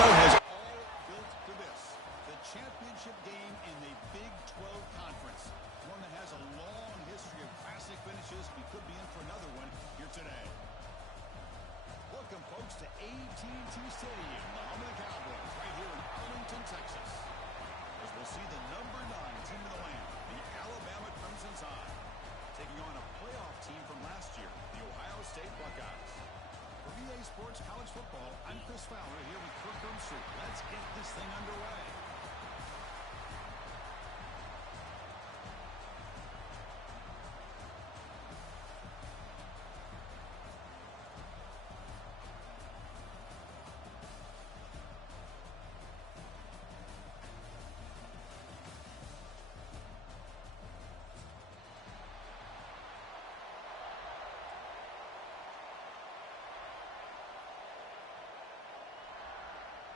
go. Has all built to this. The championship game in the Big 12 Conference. One that has a long history of classic finishes. We could be in for another one here today. Welcome, folks, to AT&T Stadium, the home of the Cowboys, right here in Arlington, Texas. As we'll see the number 9 team in the land, the Alabama Crimson Tide, taking on a playoff team from last year, the Ohio State Buckeyes. For VA Sports College Football, I'm Chris Fowler here with Kirk Grimstree. Let's get this thing underway.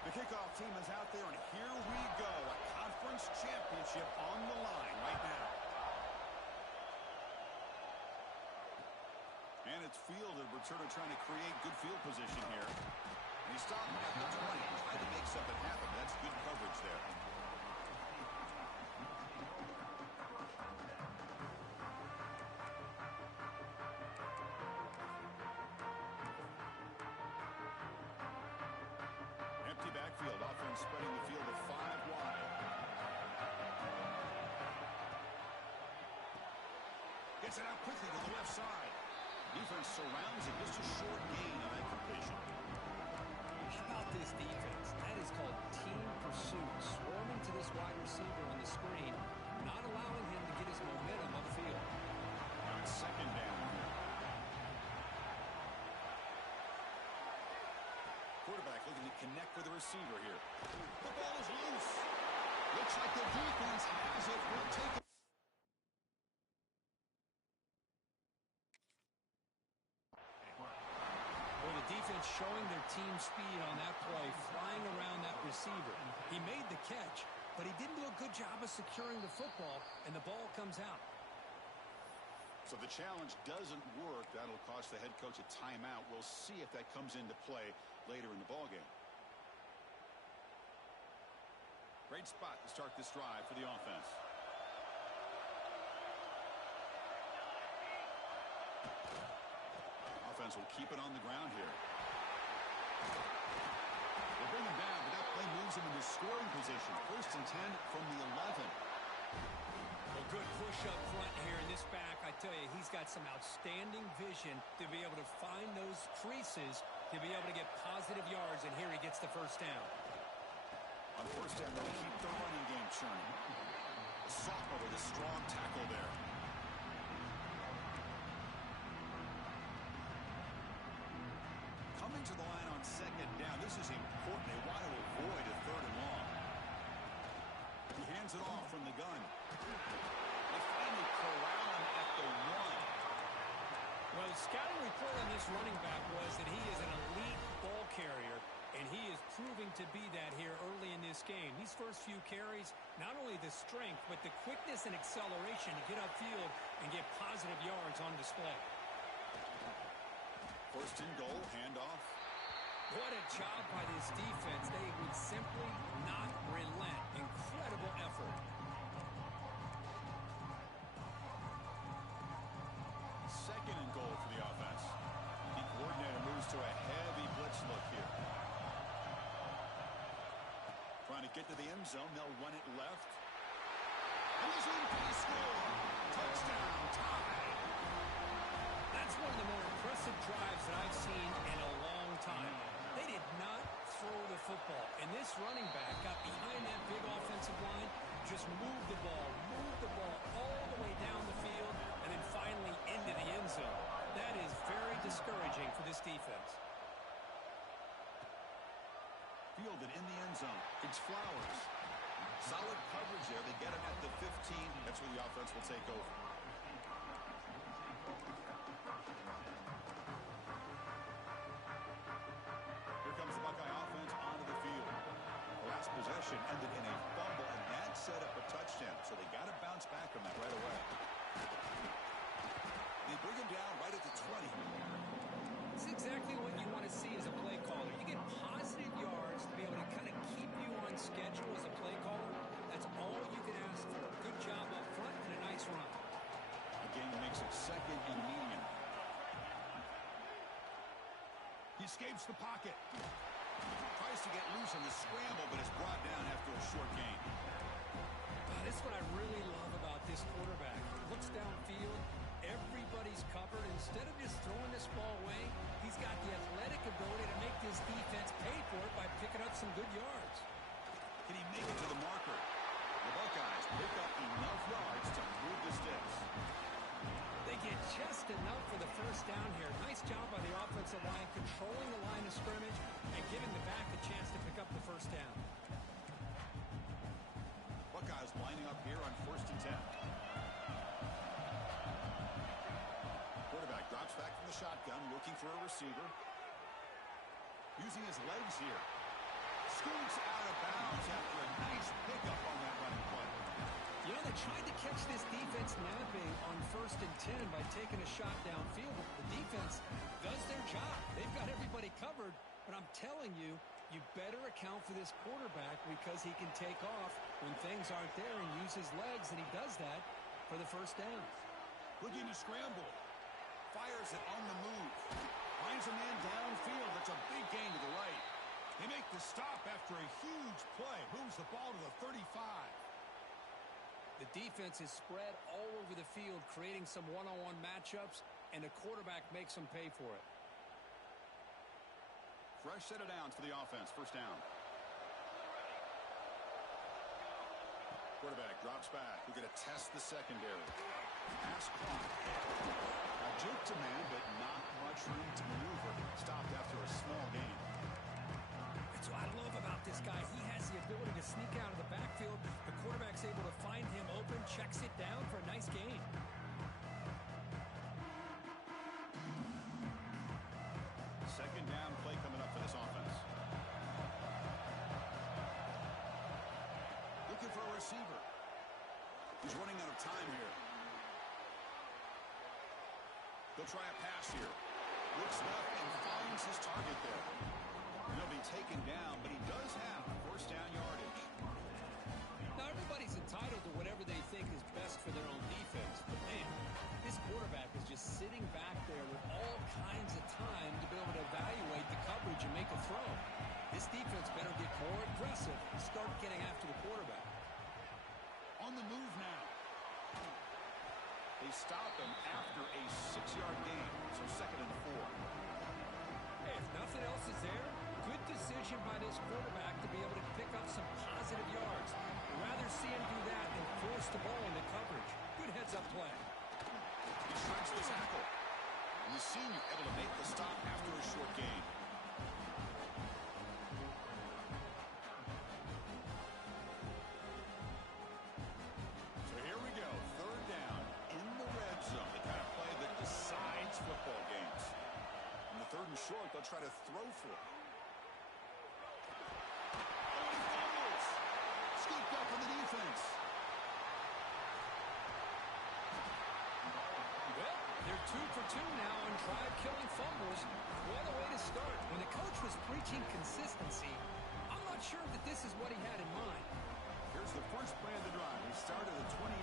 The kickoff team is out there, and here we go. A conference championship on the line right now. And it's fielded. Returner trying to create good field position here. And he stopped at the 20. Tried to make something happen. That's good coverage there. Backfield offense spreading the field of 5 wide. Gets it out quickly to the left side. Defense surrounds it. Just a short gain on that completion. How about this defense? That is called team pursuit. Swarming to this wide receiver on the screen, not allowing him to get his momentum upfield. Now it's second down. Quarterback looking to connect with the receiver here. The ball is loose. Looks like the defense has it. We'll take it. Well, the defense showing their team speed on that play, flying around that receiver. He made the catch, but he didn't do a good job of securing the football, and the ball comes out. So the challenge doesn't work. That'll cost the head coach a timeout. We'll see if that comes into play later in the ballgame. Great spot to start this drive for the offense. Offense will keep it on the ground here. They'll bring him down, but that play moves him into scoring position. 1st and 10 from the 11. Well, good push up front here in this back. I tell you, he's got some outstanding vision to be able to find those creases, to be able to get positive yards, and here he gets the first down. On 1st down, they'll keep the running game churning. A sophomore with a strong tackle there. Coming to the line on 2nd down. This is important. They want to avoid a 3rd and long. He hands it off from the gun. They finally corral him at the 1. Well, the scouting report on this running back was that he is an elite ball carrier, and he is proving to be that here early in this game. These first few carries, not only the strength, but the quickness and acceleration to get upfield and get positive yards on display. 1st and goal, handoff. What a job by this defense. They would simply not relent. Incredible effort. 2nd and goal for the offense. The coordinator moves to a heavy blitz look here. Trying to get to the end zone. They'll run it left. And he's in for the score. Touchdown, Tide. That's one of the more impressive drives that I've seen in a long time. They did not throw the football, and this running back got behind that big offensive line, just moved the ball all the way down the field, and then finally into the end zone. That is very discouraging for this defense. Fielded in the end zone. It's Flowers. Solid coverage there. They get him at the 15. That's where the offense will take over. Here comes the Buckeye offense onto the field. The last possession ended in a fumble, and that set up a touchdown. So they got to bounce back from that right away. They bring him down right at the 20. It's exactly what you want to see as a play caller. You get positive yards to be able to kind He escapes the pocket. Tries to get loose on the scramble, but is brought down after a short gain. This is what I really love about this quarterback. Looks downfield. Everybody's covered. Instead of just throwing this ball away, he's got the athletic ability to make this defense pay for it by picking up some good yards. Can he make it to the marker? The Buckeyes pick up enough yards to move the sticks. They get just enough for the first down here. Nice job by the offensive line, controlling the line of scrimmage and giving the back a chance to pick up the first down. Buckeyes lining up here on 1st and 10. Quarterback drops back from the shotgun, looking for a receiver. Using his legs here. Scoots out of bounds after a nice pickup on that running play. You know, they tried to catch this defense napping on 1st and 10 by taking a shot downfield. The defense does their job. They've got everybody covered. But I'm telling you, you better account for this quarterback because he can take off when things aren't there and use his legs, and he does that for the first down. Looking to scramble. Fires it on the move. Finds a man downfield. That's a big gain to the right. They make the stop after a huge play. Moves the ball to the 35. The defense is spread all over the field, creating some one-on-one matchups, and the quarterback makes them pay for it. Fresh set of downs for the offense. First down. Quarterback drops back. We're going to test the secondary. Pass clock. A juke to man, but not much room to maneuver. Stopped after a small gain. That's what I love about this guy. He has the ability to sneak out of the backfield. The quarterback's able to find him open, checks it down for a nice gain. Second down play coming up for this offense. Looking for a receiver. He's running out of time here. He'll try a pass here. Looks left and finds his target there. He'll be taken down, but he does have first down yardage. Now, everybody's entitled to whatever they think is best for their own defense. But, man, this quarterback is just sitting back there with all kinds of time to be able to evaluate the coverage and make a throw. This defense better get more aggressive and start getting after the quarterback. On the move now. They stop him after a 6-yard gain, so 2nd and 4. Hey, if nothing else is there, good decision by this quarterback to be able to pick up some positive yards. I'd rather see him do that than force the ball into coverage. Good heads-up play. He shreds the tackle. And the senior able to make the stop after a short gain. So here we go. 3rd down in the red zone. The kind of play that decides football games. On the 3rd and short, they'll try to throw for it. Oh, he fumbles. Scooped up on the defense. Well, they're 2 for 2 now on drive-killing fumbles. What a way to start. When the coach was preaching consistency, I'm not sure that this is what he had in mind. Here's the first play of the drive. He started at 28.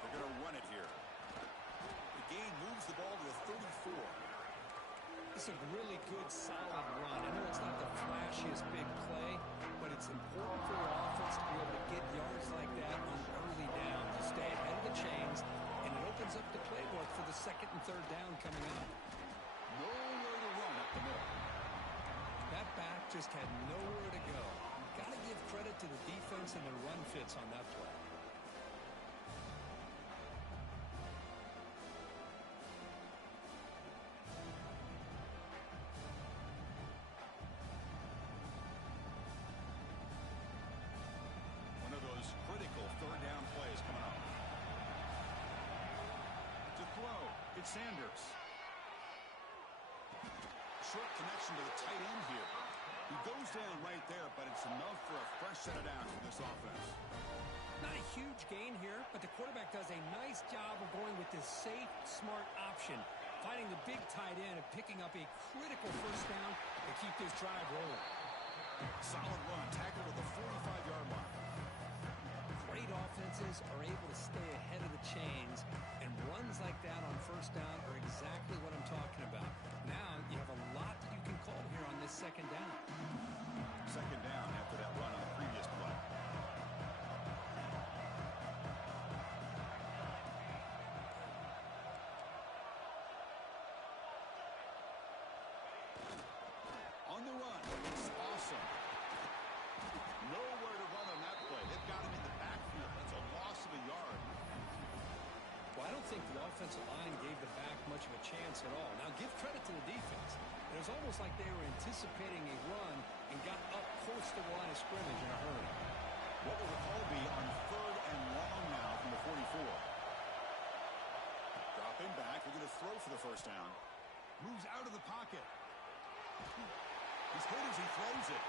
They're going to run it here. The gain moves the ball to the 34. It's a really good, solid run. I know it's not the flashiest big play, but it's important for your offense to be able to get yards like that on early down to stay ahead of the chains, and it opens up the playbook for the 2nd and 3rd down coming up. Nowhere to run up the middle. That back just had nowhere to go. Got to give credit to the defense and their run fits on that play. One of those critical 3rd down plays coming up. To throw, it's Sanders. Short connection to the tight end here. He goes down right there, but it's enough for a fresh set of downs for this offense. Not a huge gain here, but the quarterback does a nice job of going with this safe, smart option, finding the big tight end and picking up a critical first down to keep this drive rolling. Solid run, tackled to the 45-yard line. Great offenses are able to stay ahead of the chains, and runs like that on first down are exactly what I'm offensive line gave the back much of a chance at all. Now, give credit to the defense. It was almost like they were anticipating a run and got up close to the line of scrimmage in a hurry. What will the call be on 3rd and long now from the 44? Dropping back, looking to throw for the first down. Moves out of the pocket. He's hit as he throws it.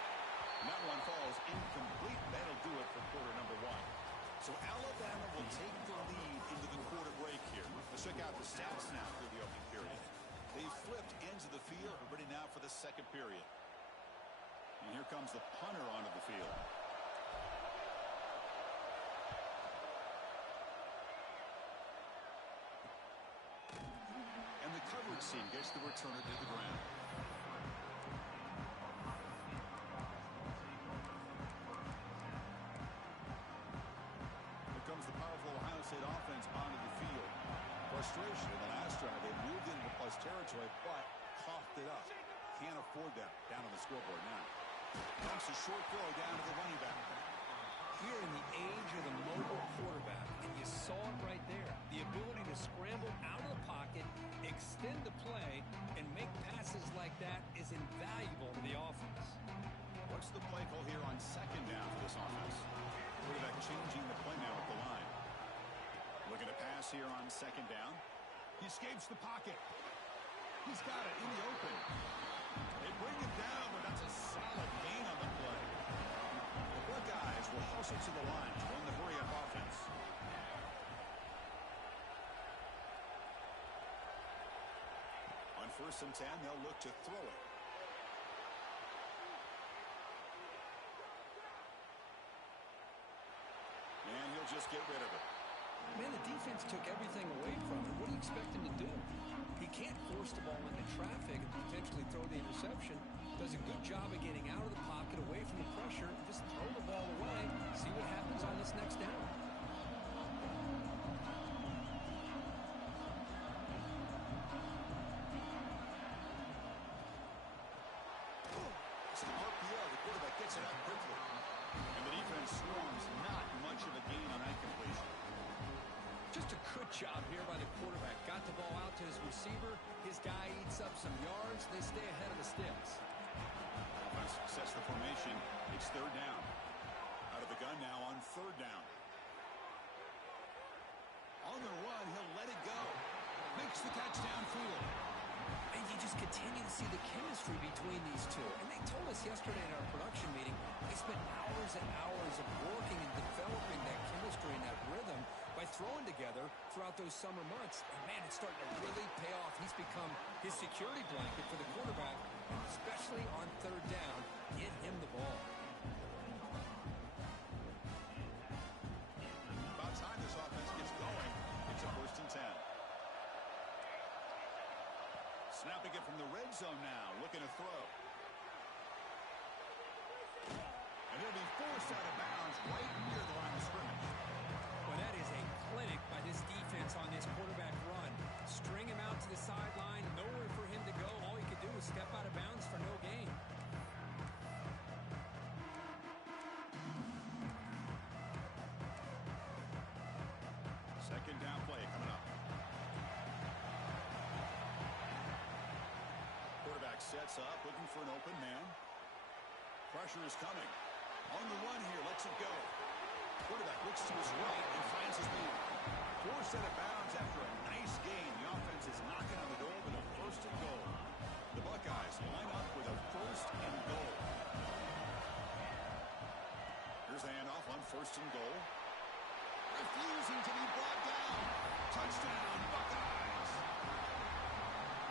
And that one falls incomplete. That'll do it for quarter number 1. So Alabama will take the lead into the quarter break here. Let's check out the stats now through the opening period. They've flipped ends of the field. We're ready now for the second period. And here comes the punter onto the field. And the coverage team gets the returner to the ground. Here comes the powerful Ohio State offense onto the field. Frustration in the last drive. They moved into plus territory, but coughed it up. Can't afford that down on the scoreboard now. Comes a short throw down to the running back. Here in the age of the mobile quarterback, and you saw it right there, the ability to scramble out of the pocket, extend the play, and make passes like that is invaluable to the offense. What's the play call here on second down for this offense? Quarterback changing the play now at the line. Looking to pass here on second down. He escapes the pocket. He's got it in the open. They bring him down, but that's a solid gain on the play. The Buckeyes will hustle to the line to run the hurry-up offense. On 1st and 10, they'll look to throw it. And he'll just get rid of it. Man, the defense took everything away from him. What do you expect him to do? He can't force the ball into traffic and potentially throw the interception. Does a good job of getting out of the pocket, away from the pressure, and just throw the ball away. See what happens on this next down. It's an RPO. The quarterback gets it out quickly. And the defense swarms. Not much of a gain on that completion. Just a good job here by the quarterback. Got the ball out to his receiver. His guy eats up some yards. They stay ahead of the sticks. Offense sets the formation. It's 3rd down. Out of the gun now on 3rd down. On the run, he'll let it go. Makes the catch downfield. And you just continue to see the chemistry between these two. And they told us yesterday in our production meeting, they spent hours and hours of working and developing that chemistry and that rhythm by throwing together throughout those summer months. And, man, it's starting to really pay off. He's become his security blanket for the quarterback, and especially on 3rd down. Get him the ball. About time this offense gets going. It's a 1st and 10. Snapping it from the red zone now, looking to throw. And he'll be forced out of bounds right near the line of scrimmage. Well, that is a clinic by this defense on this quarterback run. String him out to the sideline, nowhere for him to go. All he could do was step out of bounds for no gain. Second down play coming up. Quarterback sets up, looking for an open man. Pressure is coming. On the run here, lets it go. Quarterback looks to his right and finds his man. Forced out of bounds after a nice gain. The offense is knocking on the door with a 1st and goal. The Buckeyes line up with a 1st and goal. Here's the handoff on 1st and goal. Refusing to be brought down. Touchdown, Buckeyes.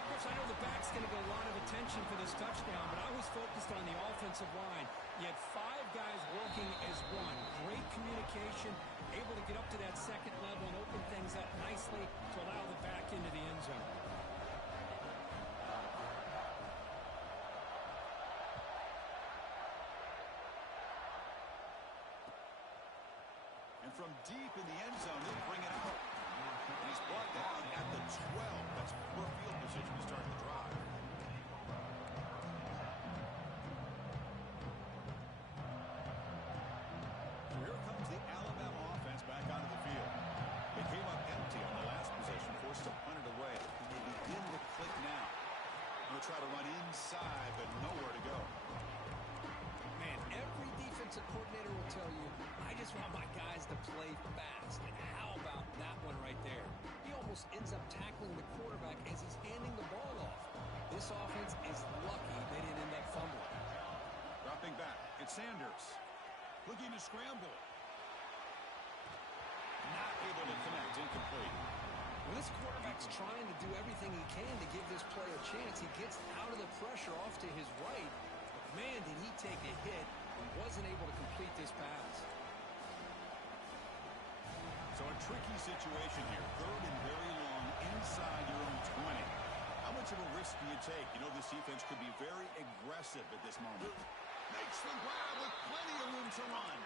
Chris, I know the back's going to get a lot of attention for this touchdown, but I was focused on the offensive line. You had 5 guys working as one. Great communication, able to get up to that second level and open things up nicely to allow the back into the end zone. And from deep in the end zone, they'll bring it out. And he's brought down at the 12. That's poor field position to start the drive. So here comes the Alabama offense back onto the field. They came up empty on the last possession, forced a always want my guys to play fast. And how about that one right there? He almost ends up tackling the quarterback as he's handing the ball off. This offense is lucky they didn't end up fumbling. Dropping back, it's Sanders. Looking to scramble. Not able to connect, incomplete. When this quarterback's trying to do everything he can to give this play a chance, he gets out of the pressure off to his right. But man, did he take a hit and wasn't able to complete this pass. So a tricky situation here. Third and very long inside your own 20. How much of a risk do you take? You know this defense could be very aggressive at this moment. Makes the grab with plenty of room to run.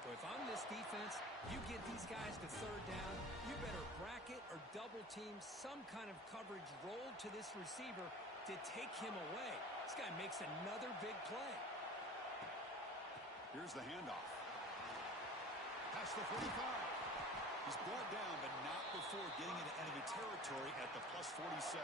So if I'm this defense, you get these guys to third down, you better bracket or double team some kind of coverage roll to this receiver to take him away. This guy makes another big play. Here's the handoff. Past the 45. He's brought down, but not before getting into enemy territory at the plus 47.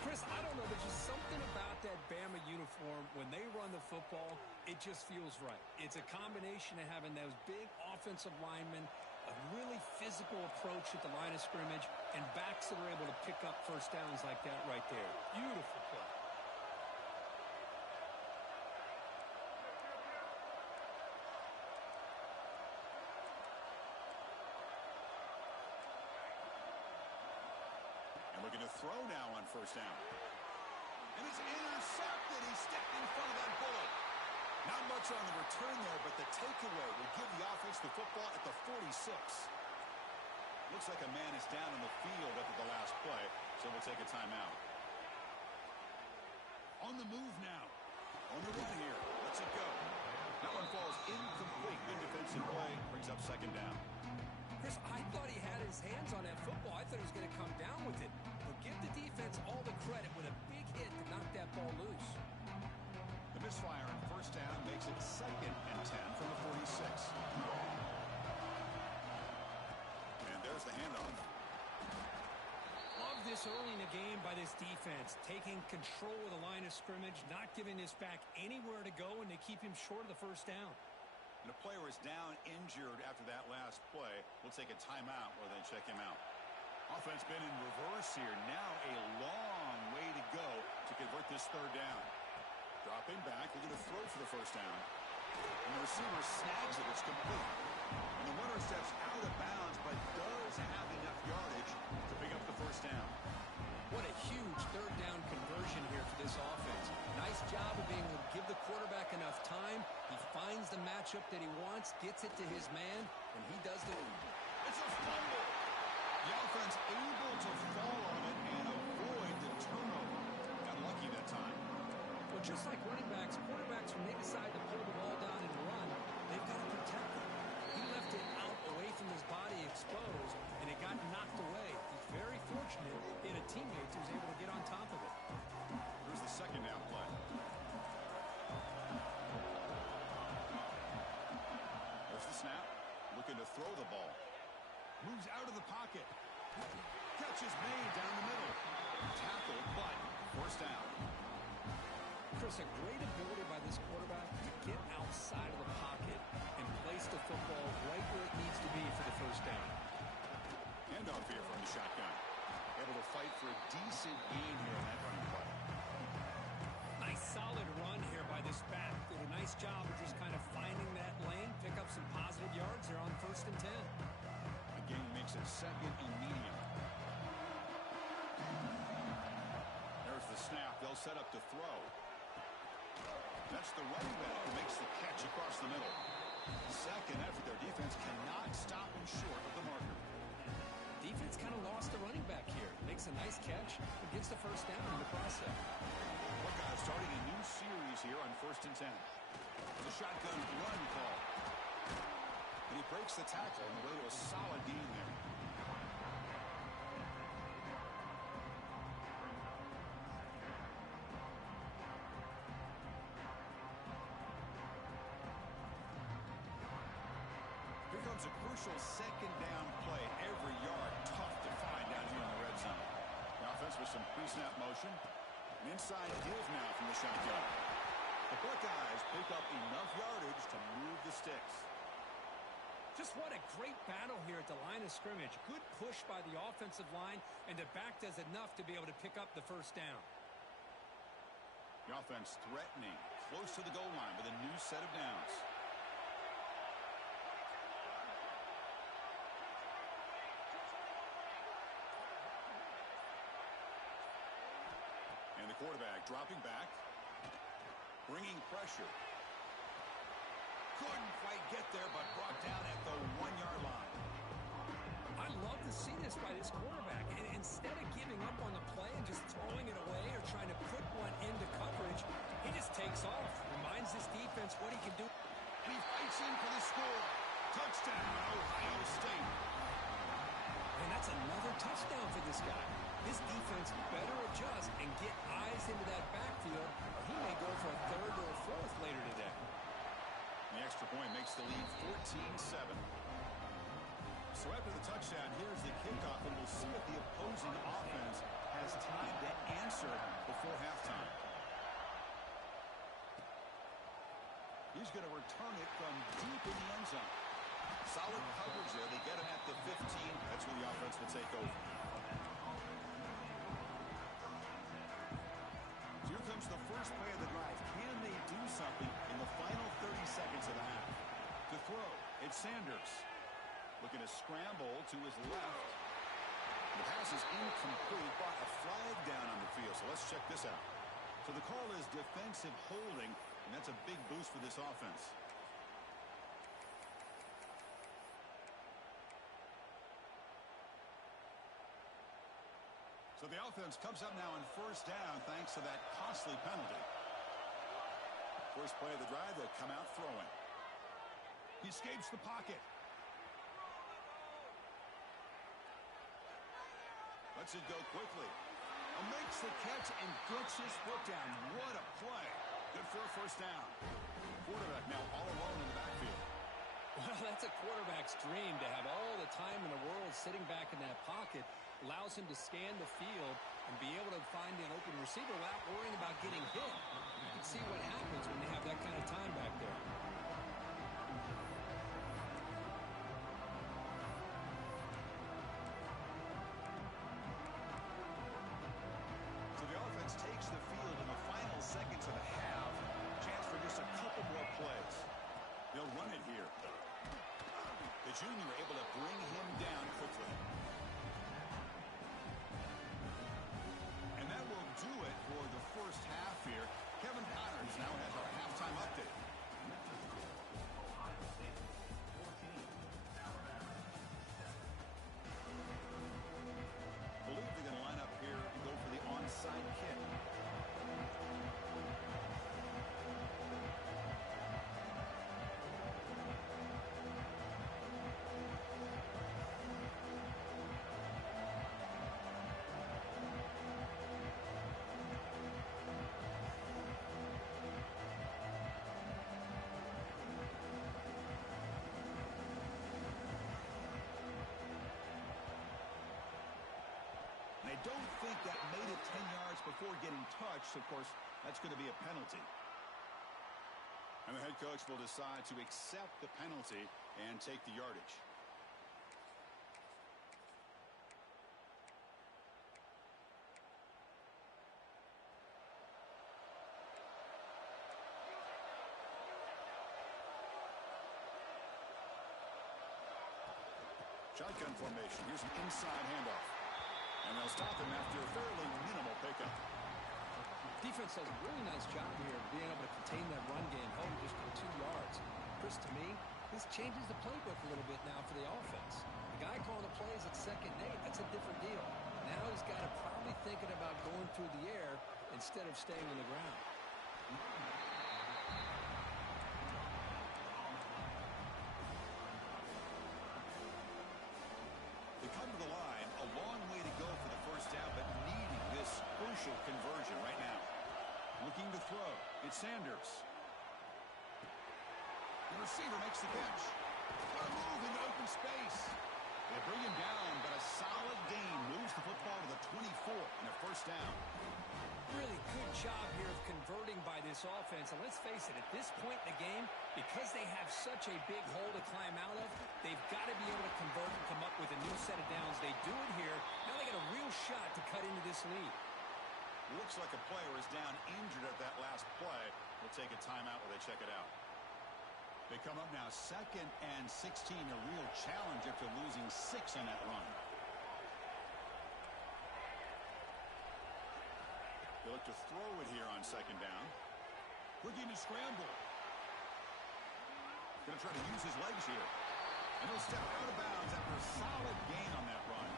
Chris, I don't know. There's just something about that Bama uniform. When they run the football, it just feels right. It's a combination of having those big offensive linemen, a really physical approach at the line of scrimmage, and backs that are able to pick up first downs like that right there. Beautiful play. Looking to throw now on first down. And it's intercepted. He stepped in front of that bullet. Not much on the return there, but the takeaway will give the offense the football at the 46. Looks like a man is down on the field after the last play, so we'll take a timeout. On the move now. On the run here. Let's it go. That one falls incomplete. Good defensive play. Brings up second down. Chris, I thought he had his hands on that football. I thought he was going to come down with it. But give the defense all the credit with a big hit to knock that ball loose. The misfire on first down makes it second and 10 from the 46. And there's the handoff. Love this early in the game by this defense. Taking control of the line of scrimmage, not giving this back anywhere to go, and they keep him short of the first down. And a player is down injured after that last play. We'll take a timeout or then check him out. Offense been in reverse here. Now a long way to go to convert this third down. Dropping back. They're going to throw for the first down. And the receiver snags it. It's complete. And the runner steps out of bounds but does have enough yardage to pick up the first down. What a huge third down conversion here for this offense. Nice job of being able to give the quarterback enough time. He finds the matchup that he wants, gets it to his man, and he does the move. It's a fumble. The offense able to fall on it and avoid the turnover. Got lucky that time. Well, just like running backs, quarterbacks, when they decide to pull the ball down and run, they've got to protect it. He left it out away from his body exposed, and it got knocked away. He's very fortunate in a teammate who was able to get on top of it. Here's the second down play. There's the snap. Looking to throw the ball. Moves out of the pocket. Catch is made down the middle. Tackled, but first down. Chris, a great ability by this quarterback to get outside of the pocket and place the football right where it needs to be for the first down. Handoff here from the shotgun. Able to fight for a decent gain here in that running play. Nice solid run here by this back. Did a nice job of just kind of finding that lane, pick up some positive yards here on first and 10. Again, makes it second and medium. There's the snap. They'll set up to throw. That's the running back who makes the catch across the middle. Second effort, their defense cannot stop him short of the marker. Defense kind of lost the running back here. Makes a nice catch and gets the first down in the process. Buckeyes starting a new series here on first and 10. The shotgun run call. And he breaks the tackle on the way to a solid gain there. Here comes a crucial second down play. Every yard tough to find down here in the red zone. The offense with some pre-snap motion. An inside give now from the shotgun. The Buckeyes pick up enough yardage to move the sticks. Just what a great battle here at the line of scrimmage. Good push by the offensive line, and the back does enough to be able to pick up the first down. The offense threatening, close to the goal line with a new set of downs. And the quarterback dropping back, bringing pressure. Couldn't quite get there, but brought down at the 1-yard line. I love to see this by this quarterback. And instead of giving up on the play and just throwing it away or trying to put one into coverage, he just takes off. Reminds this defense what he can do. And he fights in for the score. Touchdown, Ohio State. And that's another touchdown for this guy. His defense better adjust and get eyes into that backfield, or he may go for a third or a fourth later today. The extra point makes the lead 14-7. So after the touchdown, here's the kickoff, and we'll see if the opposing offense has time to answer before halftime. He's going to return it from deep in the end zone. Solid coverage there. They get him at the 15. That's where the offense will take over. Here comes the first play of the drive. Can they do something in the final 30 seconds of the half? To throw, it's Sanders. Looking to scramble to his left. The pass is incomplete. Brought a flag down on the field. So let's check this out. So the call is defensive holding, and that's a big boost for this offense. So the offense comes up now on first down thanks to that costly penalty. First play of the drive, they'll come out throwing. He escapes the pocket. Lets it go quickly. Makes the catch and gets his foot down. What a play. Good for a first down. Quarterback now all alone in the backfield. Well, that's a quarterback's dream to have all the time in the world sitting back in that pocket. Allows him to scan the field and be able to find an open receiver without worrying about getting hit. You can see what happens when they have that kind of time back there. So the offense takes the field in the final seconds of the half. Chance for just a couple more plays. They'll run it here. The junior able to bring him down quickly. Do it for the first half here. Kevin Connors now has our halftime update. I believe they're going to line up here and go for the onside kick. I don't think that made it 10 yards before getting touched. Of course, that's going to be a penalty. And the head coach will decide to accept the penalty and take the yardage. Shotgun formation. Here's an inside handoff. And they'll stop him after a fairly minimal pickup. Defense does a really nice job here of being able to contain that run game, held just for 2 yards. Chris, to me, this changes the playbook a little bit now for the offense. The guy calling the plays at 2nd and 8, that's a different deal. Now he's got to probably thinking about going through the air instead of staying on the ground. They come to the line, a long way to go for the first down, but needing this crucial conversion right now. Looking to throw. It's Sanders. The receiver makes the catch. What a move into open space. They bring him down, but a solid gain moves the football to the 24 and a first down. Really good job here of converting by this offense. And let's face it, at this point in the game, because they have such a big hole to climb out of, they've got to be able to convert and come up with a new set of downs. They do it here. Now they got a real shot to cut into this lead. Looks like a player is down injured at that last play. We'll take a timeout while they check it out. They come up now 2nd and 16, a real challenge after losing 6 on that run. They look to throw it here on 2nd down. Looking to scramble. Going to try to use his legs here. And he'll step out of bounds after a solid gain on that run.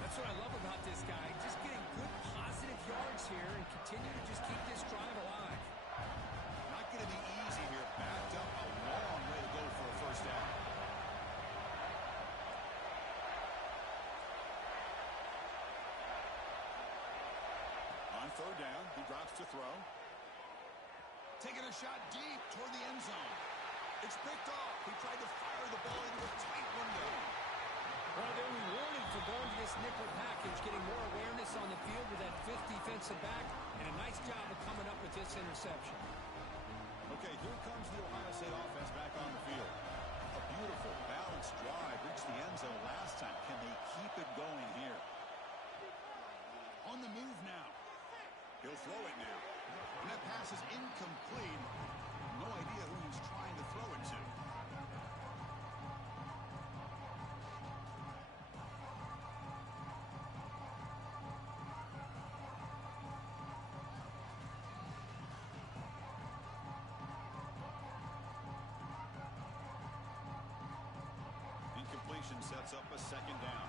That's what I love about this guy. Just getting good positive yards here and continue to just keep this drive alive. Not going to be easy here. Backed up a long way to go for a first down. On 3rd down, he drops to throw. Taking a shot deep toward the end zone. It's picked off. He tried to fire the ball into a tight window. Well, they're rewarded for going to this nickel package, getting more awareness on the field with that 5th defensive back, and a nice job of coming up with this interception. Okay, here comes the Ohio State offense back on the field. A beautiful, balanced drive. Reached the end zone last time. Can they keep it going here? On the move now. He'll throw it now. And that pass is incomplete. No idea who he's trying to throw it to. Incompletion sets up a 2nd down.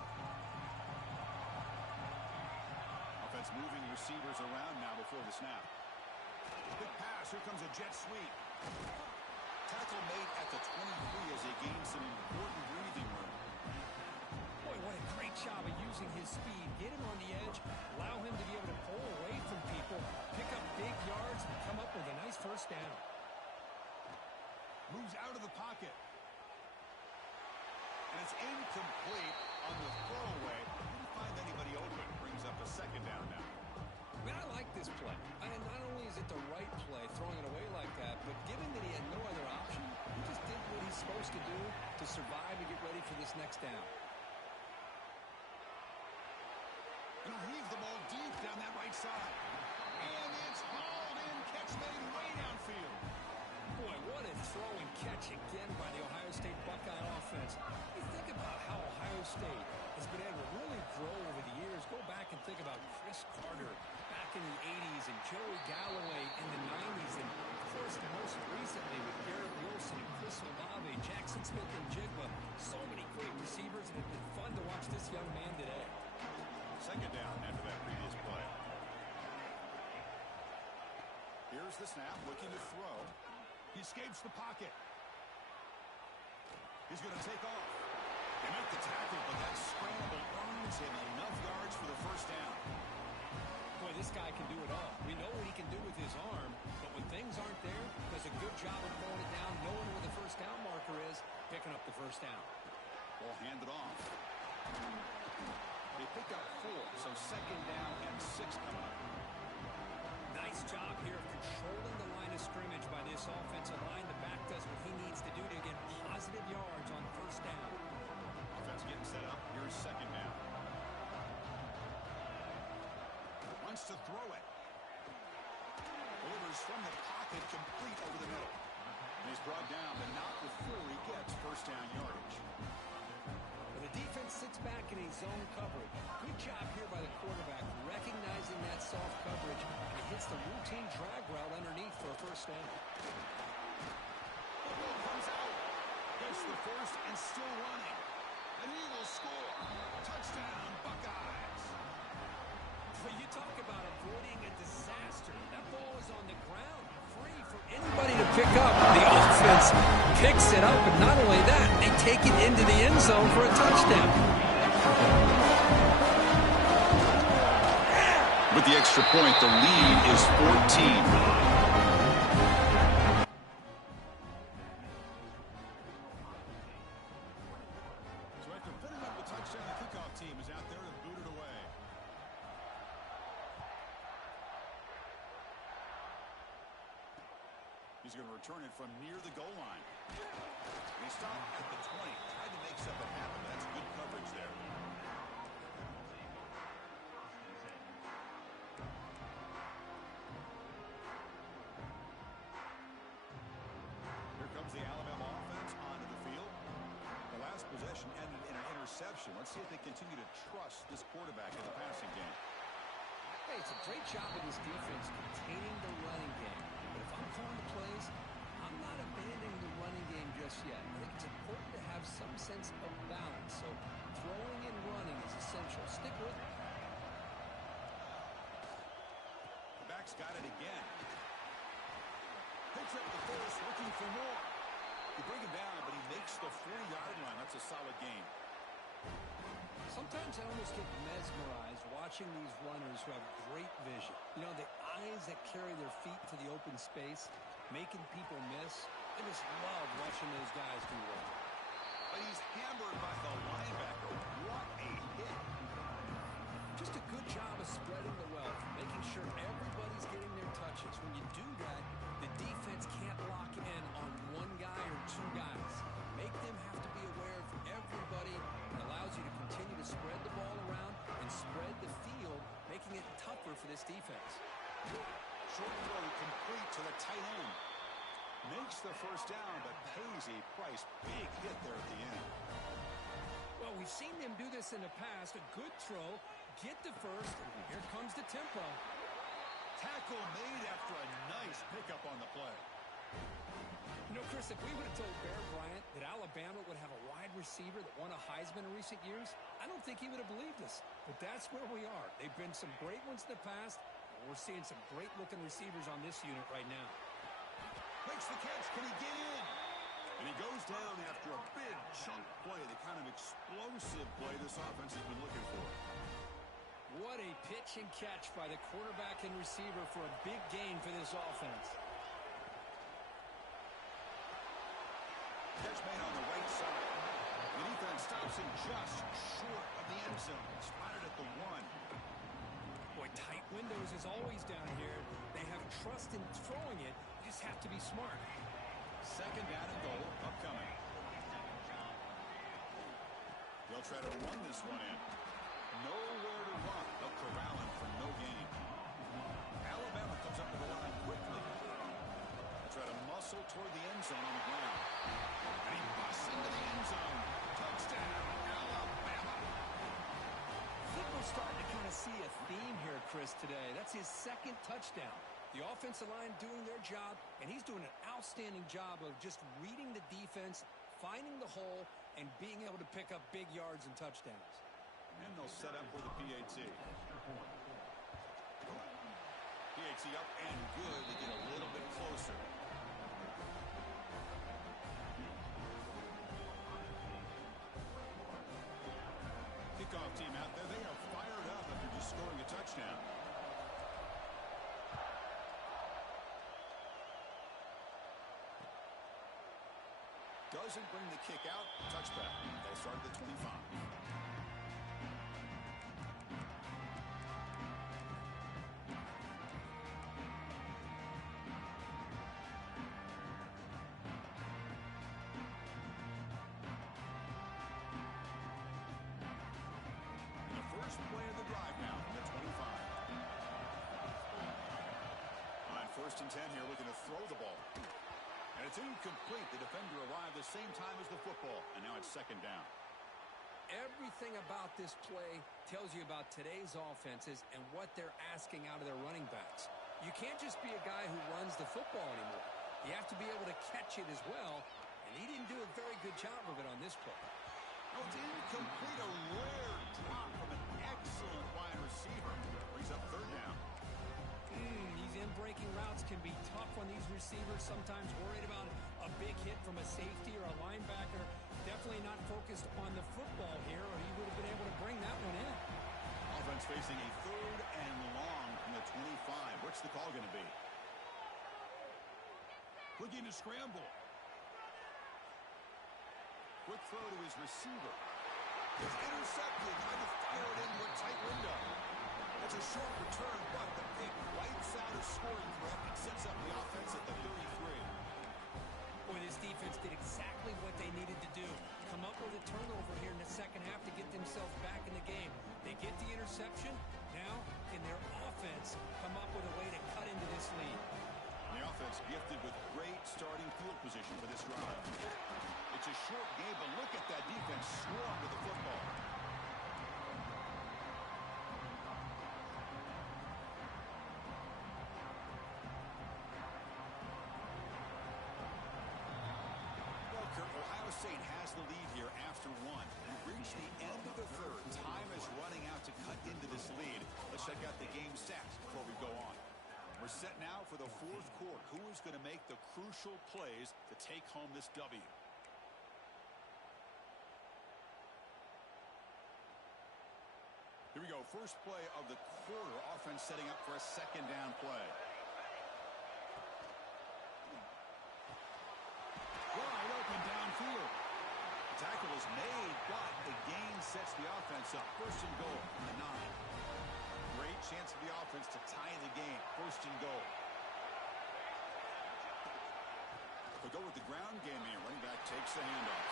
Offense moving receivers around now before the snap. Big pass. Here comes a jet sweep. Tackle made at the 23 as they gain some important breathing room. Boy, what a great job of using his speed. Get him on the edge, allow him to be able to pull away from people, pick up big yards, and come up with a nice first down. Moves out of the pocket. And it's incomplete on the throwaway. Didn't find anybody open. Brings up a 2nd down now. Man, I like this play. And not only is it the right play, throwing it away like that, but given that he had no other option, he just did what he's supposed to do to survive and get ready for this next down. And heave the ball deep down that right side. And it's hauled in. Catch made way downfield. Boy, what a throw and catch again by the Ohio State Buckeye offense. You think about how Ohio State has been able to really grow over the years. Go back and think about Chris Carter back in the 80s and Joey Galloway in the 90s. And, of course, most recently with Garrett Wilson and Chris Olave, Jackson Smith and Jigba. So many great receivers, and it's been fun to watch this young man today. 2nd down after that previous play. Here's the snap, looking to throw. He escapes the pocket. He's going to take off. They make the tackle, but that scramble earns him enough yards for the first down. Boy, this guy can do it all. We know what he can do with his arm, but when things aren't there, does a good job of throwing it down, knowing where the first down marker is, picking up the first down. Ball handed off. They pick up 4, so 2nd down and 6 coming up. Nice job here of controlling the line of scrimmage by this offensive line. The back does what he needs to do to get positive yards on first down. Offense getting set up. Here's 2nd down. Wants to throw it. Delivers from the pocket, complete over the middle. And he's brought down, but not before he gets first down yardage. The defense sits back in a zone coverage. Good job here by the quarterback, recognizing that soft coverage, and he hits the routine drag route underneath for a first down. The ball comes out. Gets the first and still running. And he will score. Touchdown, Buckeyes. But you talk about avoiding a disaster. That ball is on the ground, free for anybody to pick up. The offense picks it up, and not only that, they take it into the end zone for a touchdown. With the extra point, the lead is 14. He's going to return it from near the goal line. And he stopped at the 20. Tried to make something happen. That's good coverage there. Here comes the Alabama offense onto the field. The last possession ended in an interception. Let's see if they continue to trust this quarterback in the passing game. Hey, it's a great job of this defense containing the running game. But if I'm calling the plays, I'm not abandoning the running game just yet. I think it's important to have some sense of balance. So throwing and running is essential. Stick with it. The back's got it again. Picks up the force, looking for more. You bring him down, but he makes the 40-yard line. That's a solid game. Sometimes I almost get mesmerized watching these runners who have great vision. You know, the eyes that carry their feet to the open space, making people miss. I just love watching those guys do well. But he's hammered by the linebacker. What a hit. Just a good job of spreading the wealth, making sure everybody's getting their touches. When you do that, the defense can't lock in on one guy or two guys. Make them have to be aware of everybody. It allows you to continue to spread the ball around and spread the field, making it tougher for this defense. Short throw complete to the tight end. Makes the first down, but pays a price. Big hit there at the end. Well, we've seen them do this in the past. A good throw, get the first, and here comes the tempo. Tackle made after a nice pickup on the play. You know, Chris, if we would have told Bear Bryant that Alabama would have a wide receiver that won a Heisman in recent years, I don't think he would have believed us. But that's where we are. They've been some great ones in the past, and we're seeing some great-looking receivers on this unit right now. Makes the catch. Can he get in? And he goes down after a big chunk play, the kind of explosive play this offense has been looking for. What a pitch and catch by the quarterback and receiver for a big gain for this offense. Catch made on the right side. The defense stops him just short of the end zone. Spotted at the 1. Boy, tight windows is always down here. They have trust in throwing it. You just have to be smart. Second down and goal upcoming. They'll try to run this one in. Nowhere to run. They'll corral him for no gain. Alabama comes up to the line quickly. They'll try to muscle toward the end zone on the ground. And he busts into the end zone. Touchdown, Alabama. I think we're starting to kind of see a theme here, Chris, today. That's his second touchdown. The offensive line doing their job, and he's doing an outstanding job of just reading the defense, finding the hole, and being able to pick up big yards and touchdowns. And they'll set up for the PAT. PAT up and good to get a little bit closer. Kickoff team out there. They are fired up after just scoring a touchdown. Doesn't bring the kick out. Touchback. They'll start at the 25. Play of the drive now from the 25. On first and 10 here, looking to throw the ball. And it's incomplete. The defender arrived the same time as the football, and now it's second down. Everything about this play tells you about today's offenses and what they're asking out of their running backs. You can't just be a guy who runs the football anymore. You have to be able to catch it as well, and he didn't do a very good job of it on this play. Oh, it's incomplete. A rare drop from an excellent wide receiver. Brings up third down. These in-breaking routes can be tough on these receivers, sometimes worried about a big hit from a safety or a linebacker. Definitely not focused on the football here, or he would have been able to bring that one in. Offense facing a third and long from the 25. What's the call going to be? Looking to scramble. Quick throw to his receiver. It's intercepted. Trying to fire it into a tight window. That's a short return, but the pick wipes out a scoring threat and sets up the offense at the 33. Boy, this defense did exactly what they needed to do. Come up with a turnover here in the second half to get themselves back in the game. They get the interception. Now, can their offense come up with a way to cut into this lead? The offense gifted with great starting field position for this drive. It's a short game, but look at that defense swarm with the football. Well, Kurt, Ohio State has the lead here after one. We've reached the end of the third. Time is running out to cut into this lead. Let's check out the game stats before we go on. We're set now for the fourth quarter. Who is going to make the crucial plays to take home this W? Here we go. First play of the quarter. Offense setting up for a second down play. Wide open downfield. The tackle is made, but the gain sets the offense up. First and goal from the 9. Great chance for the offense to tie the game. First and goal. They'll go with the ground game here. Running back takes the handoff.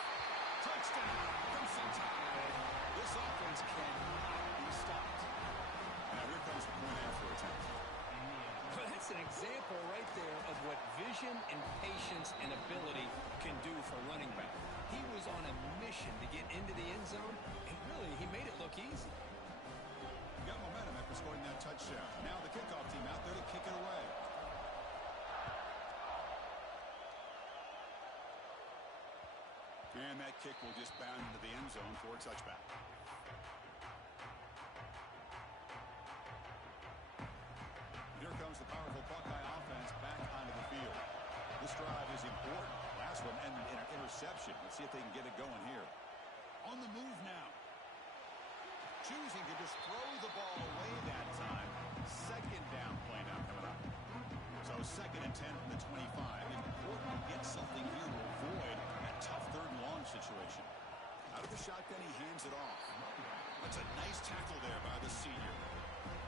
Touchdown. Crimson Tide. This offense cannot be stopped. Now here comes the point after attempt. Well, that's an example right there of what vision and patience and ability can do for a running back. He was on a mission to get into the end zone, and really, he made it look easy. Got momentum after scoring that touchdown. Now the kickoff team out there to kick it away. And that kick will just bound into the end zone for a touchback. Here comes the powerful Buckeye offense back onto the field. This drive is important. Last one ended in an interception. Let's see if they can get it going here. On the move now. Choosing to just throw the ball away that time. Second down play now coming up. So second and 10 from the 25. Important to get something here to avoid that tough third and long situation. Out of the shotgun, he hands it off. That's a nice tackle there by the senior.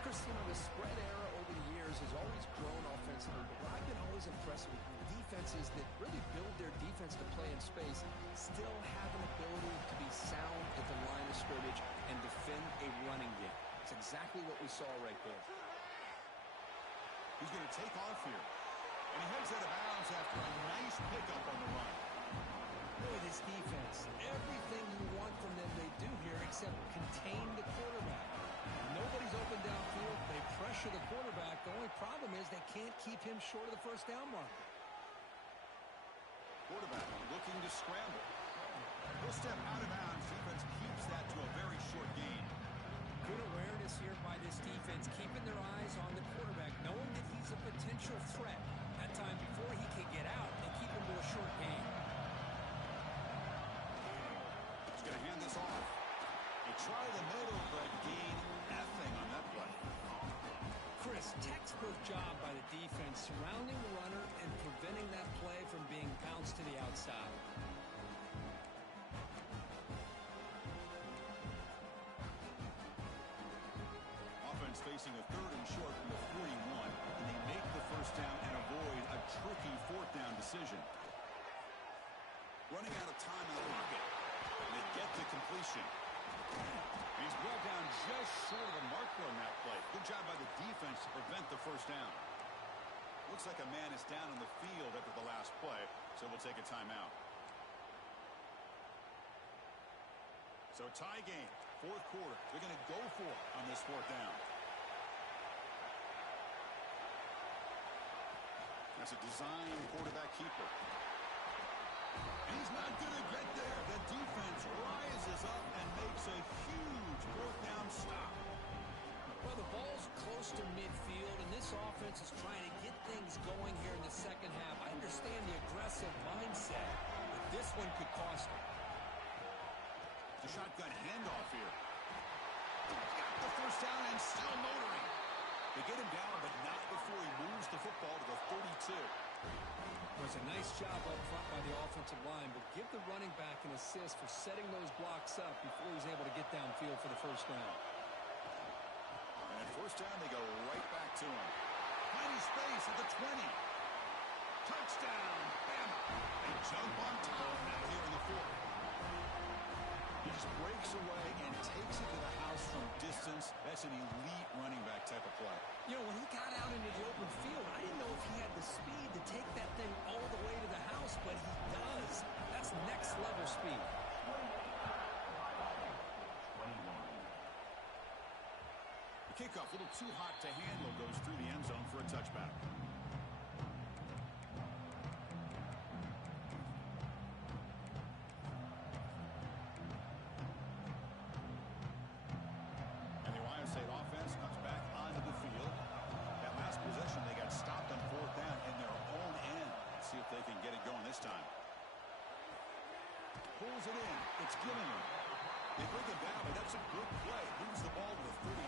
Chris, the spread era over the years has always grown offensively, but what I've been always impressed with defenses that really build their defense to play in space still have an ability to be sound at the line of scrimmage and defend a running game. It's exactly what we saw right there. He's going to take off here. And he heads out of bounds after a nice pickup on the run. Boy, this defense, everything you want from them they do here except contain the quarterback. Nobody's open downfield. They pressure the quarterback. The only problem is they can't keep him short of the first down marker. Quarterback looking to scramble. He'll step out of bounds. Defense keeps that to a very short gain. Good awareness here by this defense, keeping their eyes on the quarterback, knowing that he's a potential threat. That time before he can get out, they keep him to a short gain. He's going to hand this off. They try the middle, but gain nothing on that play. Chris, textbook job by the defense, surrounding the runner and preventing that play from being bounced to the outside. Offense facing a third and short from the 41, and they make the first down and avoid a tricky fourth down decision. Running out of time in the pocket, and they get to completion. He's brought down just short of the marker on that play. Good job by the defense to prevent the first down. Looks like a man is down on the field after the last play, so we'll take a timeout. So tie game, fourth quarter. They're going to go for it on this fourth down. That's a design quarterback keeper. And he's not going to get there. The defense rises up and makes a huge fourth down stop. Well, the ball's close to midfield, and this offense is trying to get things going here in the second half. I understand the aggressive mindset, but this one could cost them. The shotgun handoff here. Got the first down and still motoring. They get him down, but not before he moves the football to the 32. It was a nice job up front by the offensive line, but give the running back an assist for setting those blocks up before he's able to get downfield for the first down. And at first down, they go right back to him. Finding space at the 20. To Touchdown, Bama. They jump on top now here in the fourth. He just breaks away and takes it to the house from distance. That's an elite running back type of play. You know, when he got out into the open field, I didn't know if he had the speed to take that thing all the way to the house, but he does. That's next level speed. The kickoff, a little too hot to handle, goes through the end zone for a touchback. And the Ohio State offense comes back onto the field. That last possession, they got stopped on fourth down in their own end. Let's see if they can get it going this time. Pulls it in. It's Gillingham. They bring it down, but that's a good play. Moves the ball to the 39.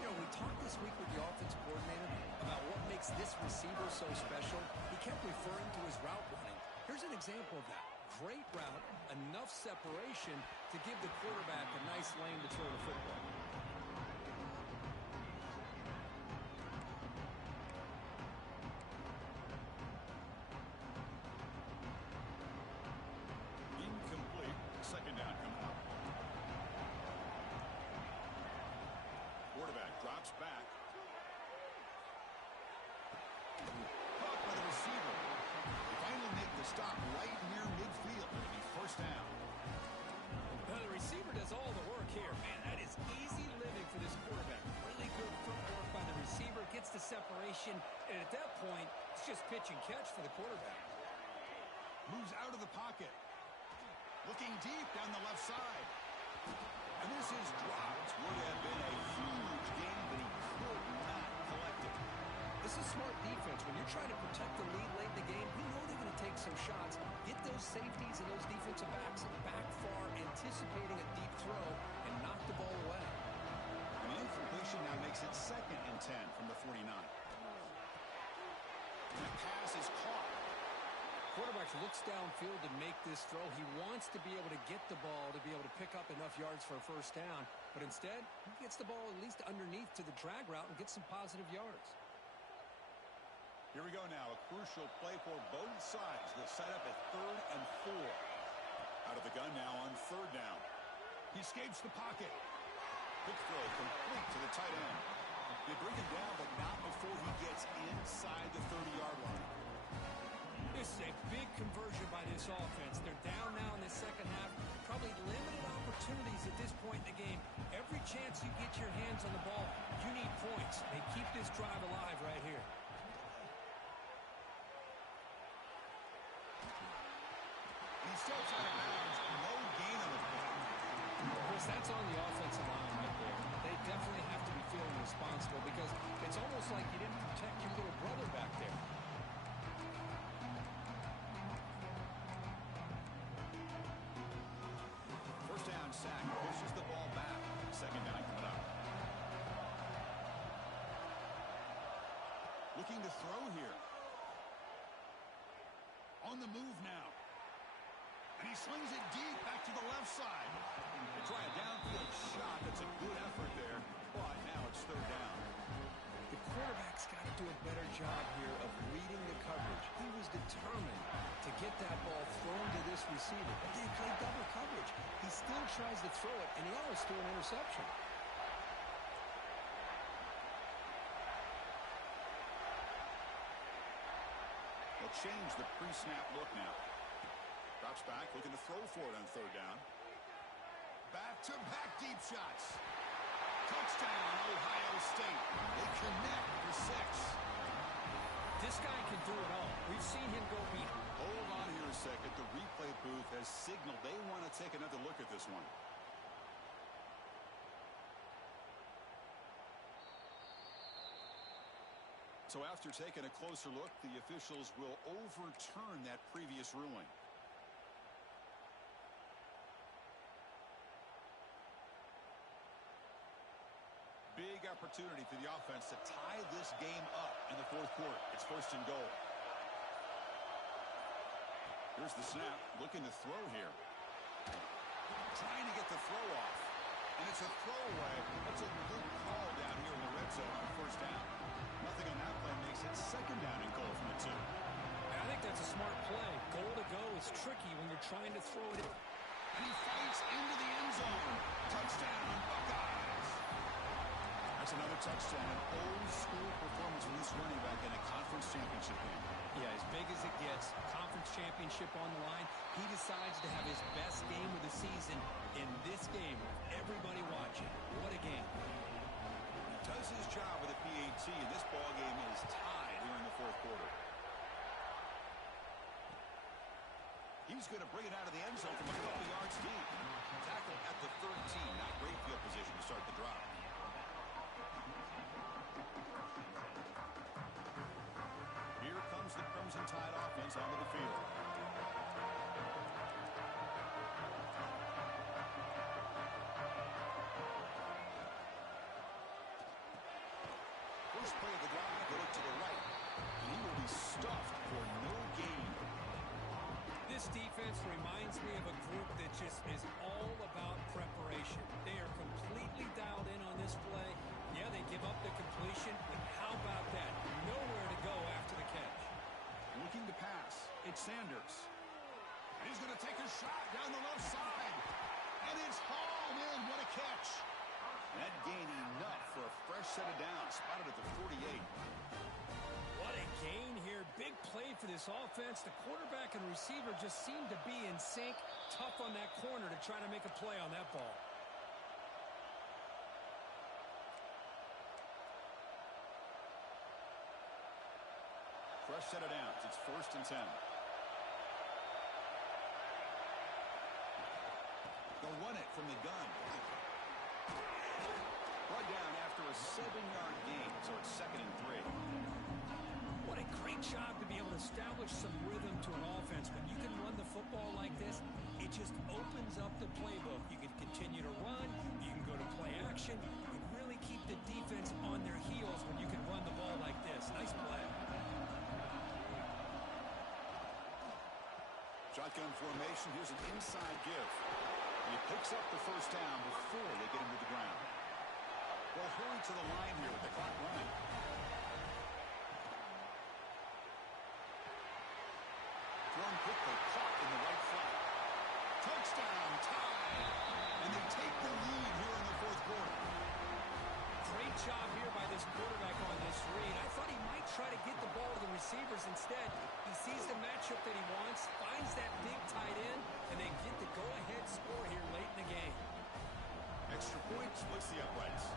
You know, we talked this week with the offensive coordinator about what makes this receiver so special. He kept referring to his route running. Here's an example of that. Great route, enough separation to give the quarterback a nice lane to throw the football. Incomplete. Second down coming up. Quarterback drops back. Caught by the receiver. They finally make the stop right near midfield. It'll be first down. Now, the receiver does all the work here. Man, that is easy living for this quarterback. Really good footwork by the receiver. Gets the separation. And at that point, it's just pitch and catch for the quarterback. Moves out of the pocket. Looking deep down the left side. And this is dropped. Would have been a huge gain, but he could not collect it. This is smart defense. When you're trying to protect the lead late in the game, you know they're going to take some shots, get those safeties and those defensive backs back far, anticipating a deep throw, and knock the ball away. An incompletion now makes it 2nd and 10 from the 49. And the pass is caught. Quarterback looks downfield to make this throw. He wants to be able to get the ball to be able to pick up enough yards for a first down, but instead, he gets the ball at least underneath to the drag route and gets some positive yards. Here we go now. A crucial play for both sides. They'll set up at 3rd and 4. Out of the gun now on 3rd down. He escapes the pocket. Quick throw complete to the tight end. They bring him down, but not before he gets inside the 30-yard line. This is a big conversion by this offense. They're down now in the second half. Probably limited opportunities at this point in the game. Every chance you get your hands on the ball, you need points. They keep this drive alive right here. He steps out of bounds. No gain on the play. Chris, that's on the offensive line right there. They definitely have to be feeling responsible because it's almost like you didn't protect your little brother back there. First down sack. Pushes the ball back. Second down coming up. Looking to throw here. On the move now. And he slings it deep back to the left side. They try a downfield shot. That's a good effort there. But now it's 3rd down. The quarterback's got to do a better job here of reading the coverage. He was determined to get that ball thrown to this receiver. But they played double coverage. He still tries to throw it, and he almost threw an interception. They'll change the pre-snap look now. Drops back, looking to throw for it on 3rd down. Back-to-back deep shots. Touchdown, Ohio State. They connect for 6. This guy can do it all. We've seen him go behind. Hold on here a second. The replay booth has signaled they want to take another look at this one. So after taking a closer look, the officials will overturn that previous ruling. Big opportunity for the offense to tie this game up in the 4th quarter. It's 1st and goal. Here's the snap. Looking to throw here. Trying to get the throw off. And it's a throwaway. That's a good call down here in the red zone on 1st down. Nothing on that play makes it 2nd down and goal from the 2. trying to throw it in. And he fights into the end zone. Touchdown, Buckeyes. That's another touchdown. An old-school performance from this running back in a conference championship game. Yeah, as big as it gets, conference championship on the line. He decides to have his best game of the season in this game with everybody watching. What a game. He does his job with a PAT, and this ball game is tied here in the fourth quarter. He's going to bring it out of the end zone from a couple yards deep. Tackle at the 13. Not great field position to start the drive. Here comes the Crimson Tide offense onto the field. First play of the drive, they look to the right. And he will be stuffed for no gain. This defense reminds me of a group that just is all about preparation. They are completely dialed in on this play. Yeah, they give up the completion, but how about that? Nowhere to go after the catch. Looking to pass. It's Sanders. And he's going to take a shot down the left side. And it's hauled in. What a catch. That gained enough for a fresh set of downs. Spotted at the 48. What a gain here. Big play for this offense. The quarterback and receiver just seem to be in sync. Tough on that corner to try to make a play on that ball. Fresh set of downs. It's 1st and 10. They'll run it from the gun. Brought down after a 7-yard gain, so it's 2nd and 3. What a great job to be able to establish some rhythm to an offense. When you can run the football like this, it just opens up the playbook. You can continue to run. You can go to play action. You really keep the defense on their heels when you can run the ball like this. Nice play. Shotgun formation. Here's an inside give. And he picks up the first down before they get him to the ground. They'll hurry to the line here with the clock running. Thrown quickly, caught in the right flat. Touchdown, Tide! And they take the lead here in the fourth quarter. Great job here by this quarterback on this read. I thought he might try to get the ball to the receivers instead. He sees the matchup that he wants, finds that big tight end, and they get the go-ahead score here late in the game. Extra point splits the uprights.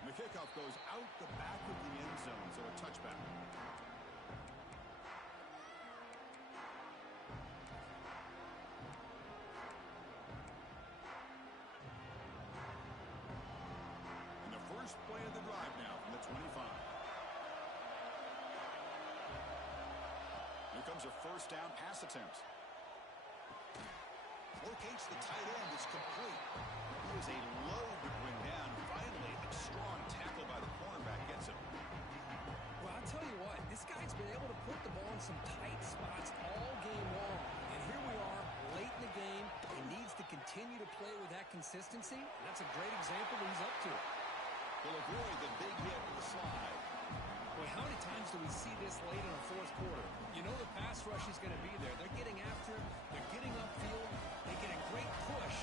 And the kickoff goes out the back of the end zone, so a touchback. And the first play of the drive now from the 25. Here comes a first down pass attempt. Locates the tight end. It's complete. He was a load to bring down. Finally, a strong tackle by the cornerback gets him. Well, I'll tell you what, this guy's been able to put the ball in some tight spots all game long. And here we are, late in the game. He needs to continue to play with that consistency. That's a great example that he's up to it. Will avoid the big hit with the slide. Boy, how many times do we see this late in a fourth quarter? You know the pass rush is going to be there. They're getting after him. They're getting upfield. They get a great push.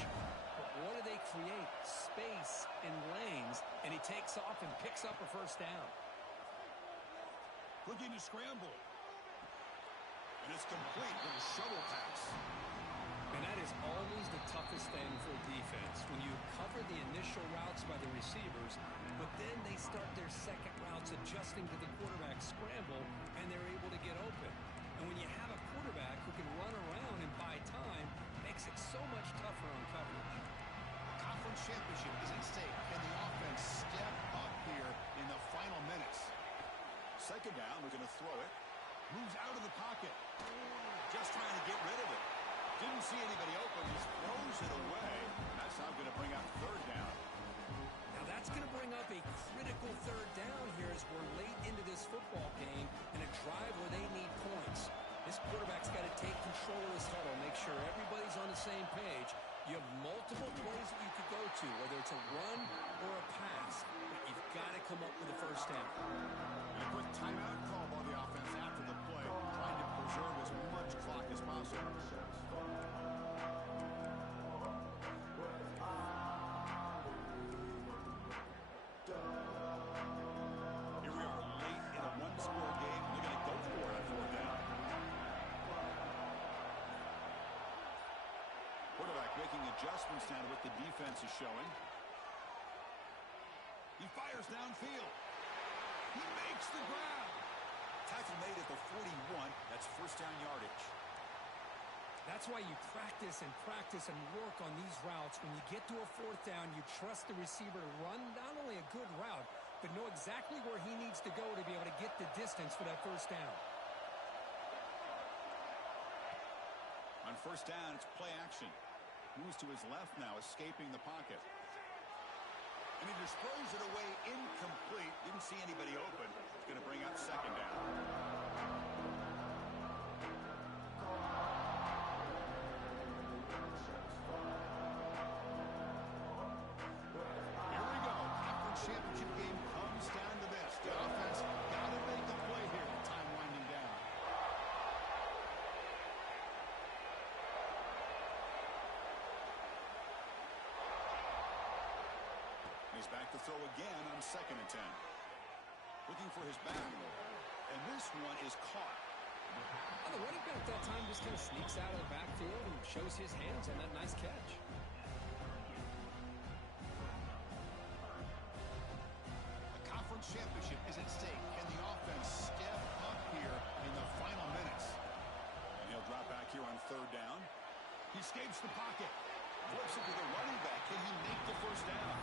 But what do they create? Space in lanes. And he takes off and picks up a first down. Looking to scramble. And it's complete with a shovel pass. And that is always the toughest thing for a defense. When you cover the initial routes by the receivers, but then they start their second routes adjusting to the quarterback's scramble, and they're able to get open. And when you have a quarterback who can run around and buy time, it makes it so much tougher on coverage. Conference championship is at stake. Can the offense step up here in the final minutes? Second down, we're going to throw it. Moves out of the pocket. Just trying to get rid of it. Didn't see anybody open. Just throws it away. That's now going to bring out third down. Now that's going to bring up a critical third down here as we're late into this football game in a drive where they need points. This quarterback's got to take control of this huddle, make sure everybody's on the same page. You have multiple plays that you could go to, whether it's a run or a pass, but you've got got to come up with a first down. And a quick timeout call by the offense after the play, trying to preserve as much clock as possible. Here we are late in a one-score game. They're going to go for it on fourth down. Quarterback making adjustments now to what the defense is showing. He fires downfield. He makes the grab. Tackle made at the 41. That's first down yardage. That's why you practice and work on these routes. When you get to a fourth down, you trust the receiver to run not only a good route, but know exactly where he needs to go to be able to get the distance for that first down. On first down, it's play action. Moves to his left now, escaping the pocket. And he just throws it away incomplete. Didn't see anybody open. It's going to bring up second down. Here we go. Conference championship game comes down to this. The offense got to make a play here with time winding down. He's back to throw again on 2nd and 10. Looking for his back. And this one is caught. Well, the running back that time just kind of sneaks out of the backfield and shows his hands on that nice catch. A conference championship is at stake. Can the offense step up here in the final minutes? And he'll drop back here on 3rd down. He escapes the pocket. Flips it to the running back. Can he make the first down?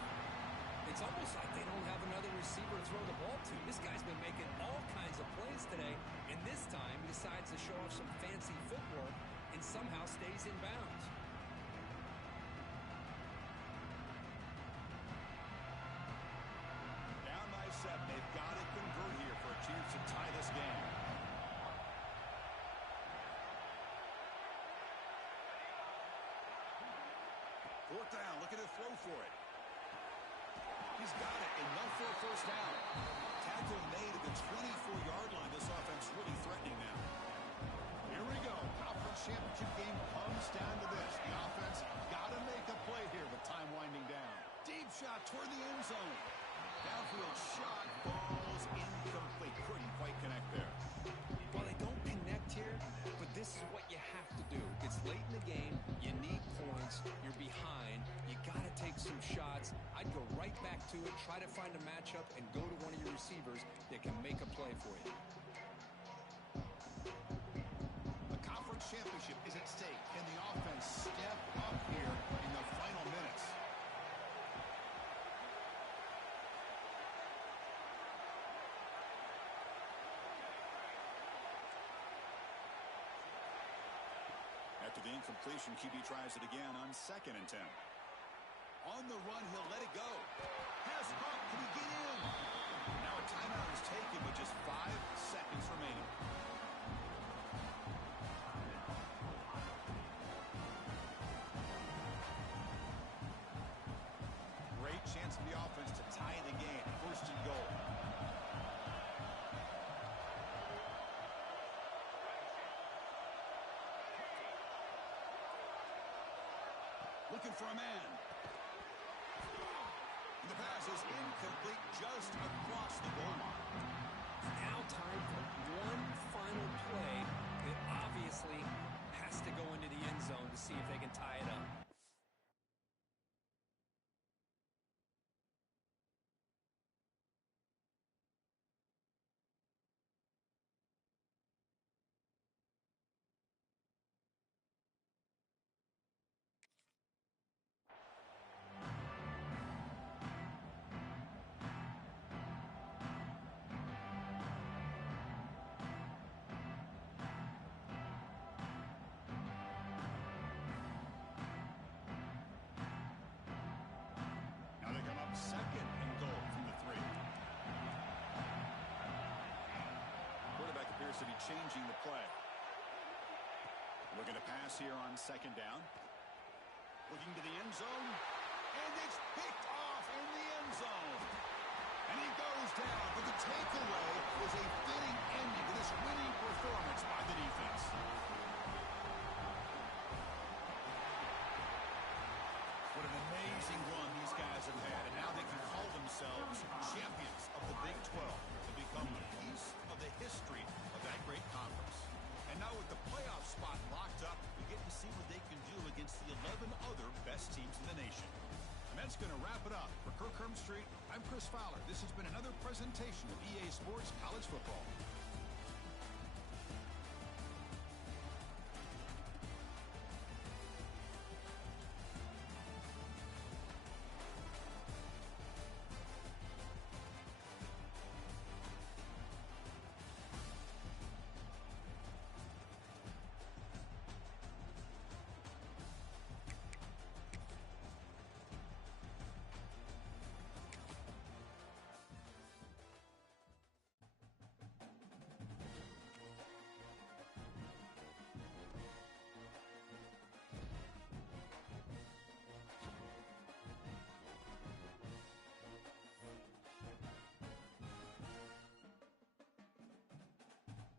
It's almost like they don't have another receiver to throw the ball to. This guy's been making all kinds of plays today, and this time he decides to show off some fancy footwork and somehow stays in bounds. Down by 7. They've got to convert here for a chance to tie this game. Fourth down. Looking to throw for it. He's got it. Enough for a first down. Tackle made at the 24-yard line. This offense really threatening now. Here we go. Conference championship game comes down to this. The offense got to make a play here with time winding down. Deep shot toward the end zone. Downfield shot falls incomplete. Couldn't quite connect there. Well, they don't connect here, but this is what you have to do. It's late in the game. You need points. You're behind. You got to take some shots. I'd go right back to it, try to find a matchup, and go to one of your receivers that can make a play for you. A conference championship is at stake. Can the offense step up here in the final minutes? After the incompletion, QB tries it again on 2nd and 10. On the run, he'll let it go. Pass up. Can he get in? Now a timeout is taken with just 5 seconds remaining. Great chance for the offense to tie the game. 1st and goal. Looking for a man. The pass is incomplete just across the goal line. Now time for one final play that obviously has to go into the end zone to see if they can tie it up. To be changing the play. Looking to pass here on 2nd down. Looking to the end zone. And it's picked off in the end zone. And he goes down, but the takeaway is a fitting ending to this winning performance by the defense. What an amazing run these guys have had, and now they can call themselves champions of the Big 12 to become a piece of the history of that great conference. And now with the playoff spot locked up, we get to see what they can do against the 11 other best teams in the nation. And that's going to wrap it up. For Kirk Street, I'm Chris Fowler. This has been another presentation of EA Sports College Football.